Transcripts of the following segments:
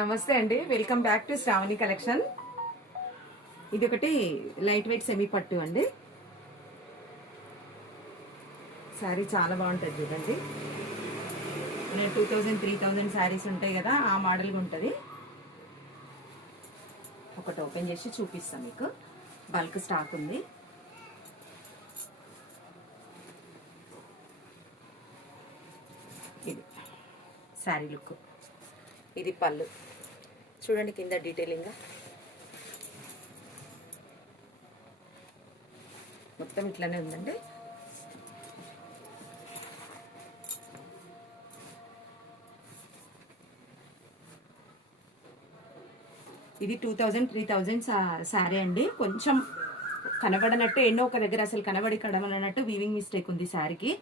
నమస్తే అండి, welcome back to Shravani collection. ఇది ఒకటి లైట్ వెయిట్ సెమీ పట్టు అండి. శారీ చాలా బాగుంటుంది చూడండి. 2000-3000 శారీస్ ఉంటాయి కదా, ఆ మోడల్గా ఉంటుంది. ఒకటి ఓపెన్ చేసి చూపిస్తాం మీకు. బల్క్ స్టాక్ ఉంది. ఇది శారీ లుక్. ఇది పళ్ళు చూడండి, కింద డీటెయిలింగ్గా మొత్తం ఇట్లానే ఉందండి. ఇది 2000-3000 శారీ అండి. కొంచెం కనబడనట్టు ఎన్నో ఒక దగ్గర అసలు కనబడనట్టు వీవింగ్ మిస్టేక్ ఉంది శారీకి.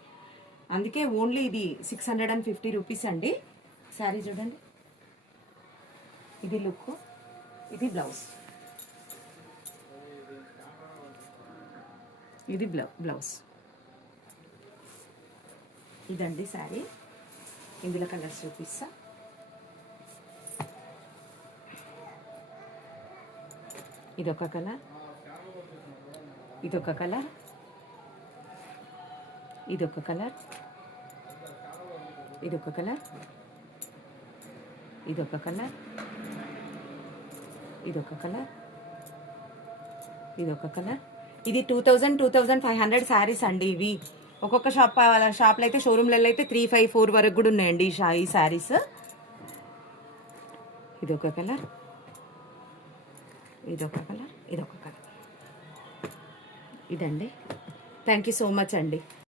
అందుకే ఓన్లీ ఇది 650 రూపీస్ అండి. శారీ చూడండి, ఇది లుక్, ఇది బ్లౌజ్. ఇది బ్లౌజ్. ఇదండి శారీ. ఇందులో కలర్స్ చూపిస్తా. ఇదొక కలర్, ఇదొక కలర్, ఇదొక కలర్, ఇదొక కలర్, ఇదొక కలర్, ఇదొక కలర్, ఇదొక కలర్. ఇది 2000-2500 శారీస్ అండి. ఇవి ఒక్కొక్క షాప్లో అయితే, షోరూమ్లలో అయితే 3-5-4 వరకు కూడా ఉన్నాయండి ఈ శారీస్. ఇదొక కలర్, ఇదొక కలర్, ఇదొక కలర్. ఇదండి. థ్యాంక్ యూ సో మచ్ అండి.